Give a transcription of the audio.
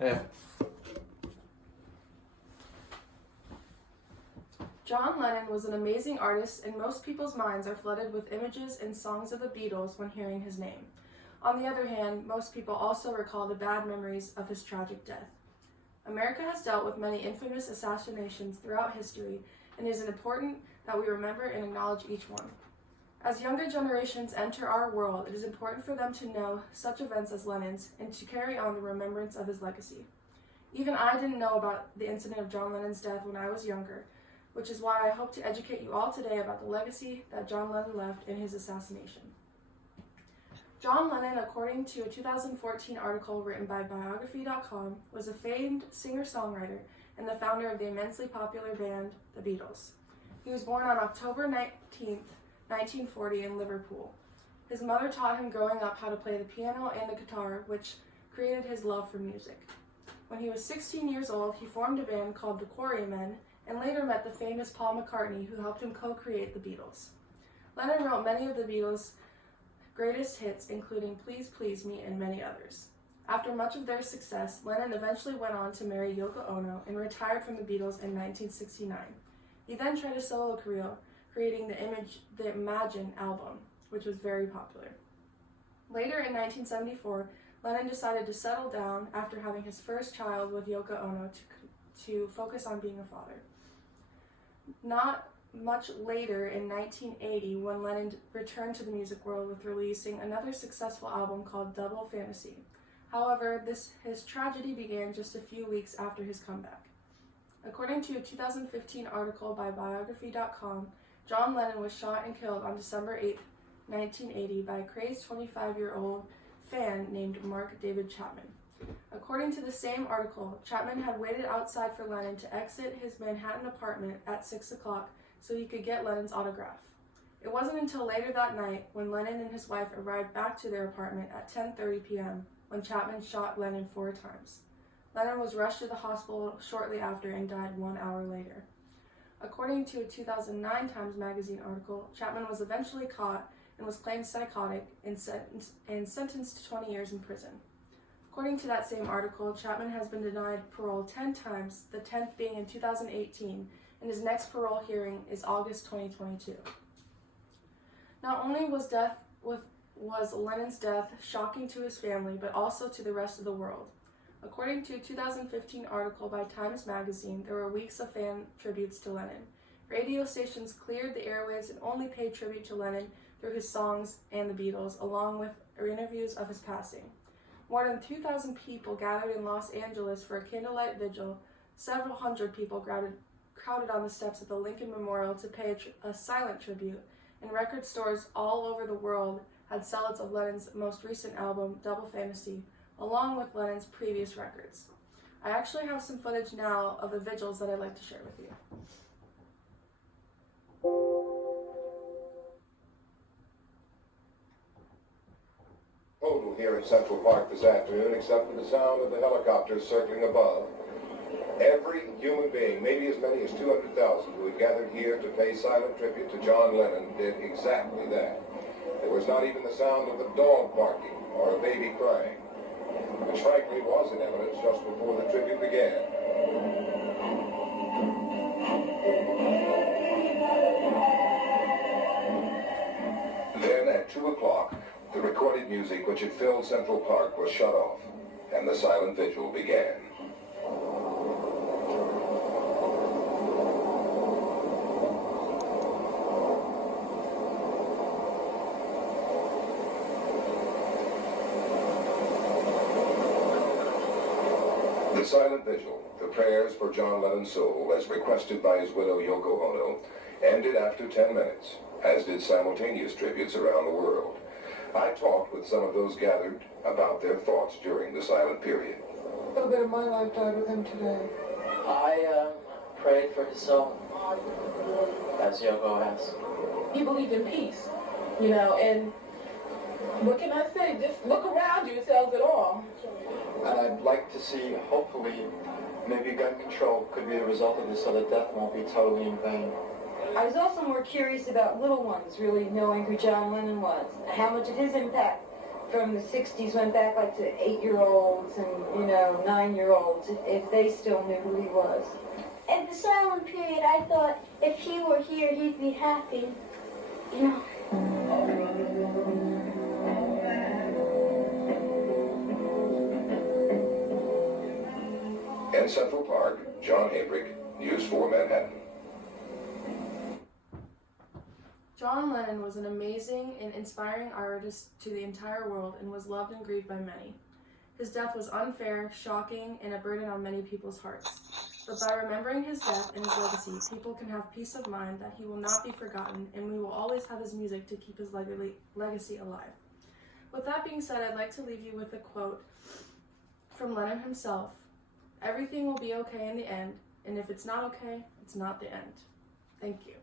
Yeah. John Lennon was an amazing artist, and most people's minds are flooded with images and songs of the Beatles when hearing his name. On the other hand, most people also recall the bad memories of his tragic death. America has dealt with many infamous assassinations throughout history, and it is important that we remember and acknowledge each one. As younger generations enter our world, it is important for them to know such events as Lennon's and to carry on the remembrance of his legacy. Even I didn't know about the incident of John Lennon's death when I was younger, which is why I hope to educate you all today about the legacy that John Lennon left in his assassination. John Lennon, according to a 2014 article written by Biography.com, was a famed singer-songwriter and the founder of the immensely popular band, The Beatles. He was born on October 19th, 1940 in Liverpool. His mother taught him growing up how to play the piano and the guitar, which created his love for music. When he was 16 years old, he formed a band called the Quarrymen, and later met the famous Paul McCartney, who helped him co-create the Beatles. Lennon wrote many of the Beatles' greatest hits, including Please Please Me and many others. After much of their success, Lennon eventually went on to marry Yoko Ono and retired from the Beatles in 1969. He then tried a solo career, creating the Imagine album, which was very popular. Later in 1974, Lennon decided to settle down after having his first child with Yoko Ono to focus on being a father. Not much later, in 1980, when Lennon returned to the music world with releasing another successful album called Double Fantasy. However, his tragedy began just a few weeks after his comeback. According to a 2015 article by Biography.com, John Lennon was shot and killed on December 8, 1980 by a crazed 25-year-old fan named Mark David Chapman. According to the same article, Chapman had waited outside for Lennon to exit his Manhattan apartment at 6 o'clock so he could get Lennon's autograph. It wasn't until later that night, when Lennon and his wife arrived back to their apartment at 10:30 p.m., when Chapman shot Lennon 4 times. Lennon was rushed to the hospital shortly after and died 1 hour later. According to a 2009 Times Magazine article, Chapman was eventually caught and was claimed psychotic and sentenced to 20 years in prison. According to that same article, Chapman has been denied parole 10 times, the 10th being in 2018, and his next parole hearing is August 2022. Not only was Lennon's death shocking to his family, but also to the rest of the world. According to a 2015 article by Times Magazine, there were weeks of fan tributes to Lennon. Radio stations cleared the airwaves and only paid tribute to Lennon through his songs and the Beatles, along with interviews of his passing. More than 2,000 people gathered in Los Angeles for a candlelight vigil. Several hundred people crowded on the steps of the Lincoln Memorial to pay a silent tribute, and record stores all over the world had sell-outs of Lennon's most recent album, Double Fantasy, along with Lennon's previous records. I actually have some footage now of the vigils that I'd like to share with you. Total here in Central Park this afternoon, except for the sound of the helicopters circling above. Every human being, maybe as many as 200,000 who had gathered here to pay silent tribute to John Lennon, did exactly that. There was not even the sound of a dog barking or a baby crying, which frankly was in evidence just before the tribute began. Then at 2 o'clock, the recorded music which had filled Central Park was shut off, and the silent vigil began. The silent vigil, the prayers for John Lennon's soul, as requested by his widow Yoko Ono, ended after 10 minutes, as did simultaneous tributes around the world. I talked with some of those gathered about their thoughts during the silent period. A little bit of my life died with him today. I prayed for his soul, as Yoko has. He believed in peace, and what can I say? Just look around you, it tells it all. And I'd like to see, hopefully, maybe gun control could be the result of this so that death won't be totally in vain. I was also more curious about little ones really knowing who John Lennon was, how much of his impact from the 60s went back like to 8-year-olds and, 9-year-olds, if they still knew who he was. At the silent period, I thought if he were here, he'd be happy. In Central Park, John Heydrich, News 4 Manhattan. John Lennon was an amazing and inspiring artist to the entire world and was loved and grieved by many. His death was unfair, shocking, and a burden on many people's hearts. But by remembering his death and his legacy, people can have peace of mind that he will not be forgotten, and we will always have his music to keep his legacy alive. With that being said, I'd like to leave you with a quote from Lennon himself. Everything will be okay in the end, and if it's not okay, it's not the end. Thank you.